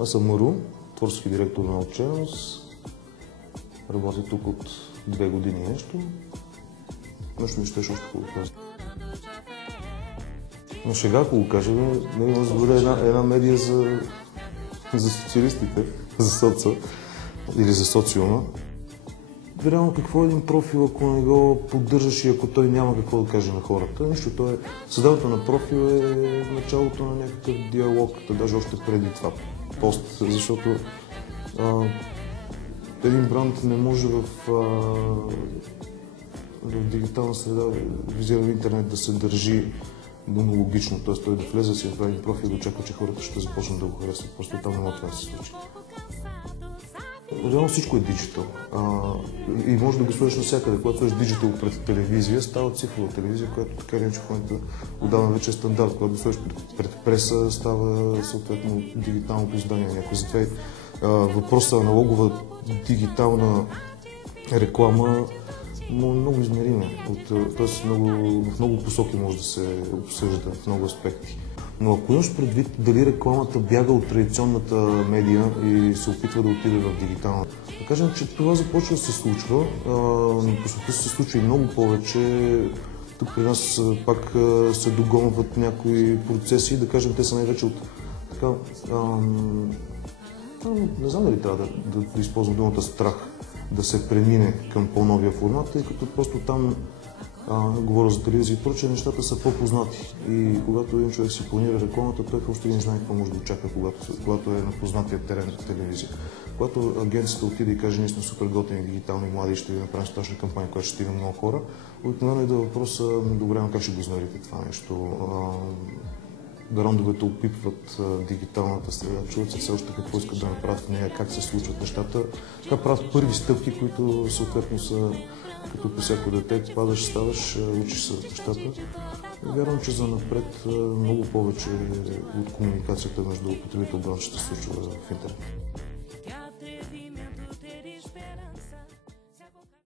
Аз съм Мару, творчески директор на Отчаяност. Работя тук от 2 години нещо. Нещо ми щеше още хубаво каза. Но шега, ако го кажа, не може да бъде една медия за социалистите, за соца или за социума. Реално какво е един профил, ако не го поддържаш и ако той няма какво да каже на хората? Нищо, създаването на профил е началото на някакъв диалог, даже още преди това пост, защото един бранд не може в дигитална среда, визиран интернет, да се държи монологично, т.е. той да влезе, си направи един профил и да очаква, че хората ще започнат да го харесват. Просто там не може това да се случи. Реално всичко е диджитал. И може да го сложиш навсякъде. Когато сложиш диджитал пред телевизия, става цифрова телевизия, която така или иначе в момента отдавна вече е стандарт. Когато го сложиш пред преса, става съответно дигиталното издание на някой. Затова въпросът на аналогова дигитална реклама много измерим. Тоест в много посоки може да се обсъжда, в много аспекти. Но ако имаш предвид дали рекламата бяга от традиционната медия и се опитва да отиде в дигитална, да кажем, че това започва да се случва, но по света се случва и много повече. Тук при нас пак се догонват някои процеси, да кажем, те са най-вече от така, не знам дали трябва да използвам думата страх, да се премине към по-новия формат, тъй като просто там говоря за телевизия и прочее, нещата са по-познати. И когато един човек си планира рекламата, той въобще не знае какво може да очаква, когато е на познатия терен на телевизия. Когато агенцията отиде и каже, ние сме супер готини, дигитални, млади и ще ви направим страшна кампания, която ще стига много хора, обикновено идва въпроса, добре, как ще го изнарите това нещо. Брандовете опитват дигиталната среда, чуват се все още какво искат да направят в нея, как се случват нещата. Така правят първи стъпки, които съответно са като по всяко дете, падаш, ставаш, учиш се нещата. Вярвам, че за напред много повече от комуникацията между потребител и бранд ще се случва в интернет.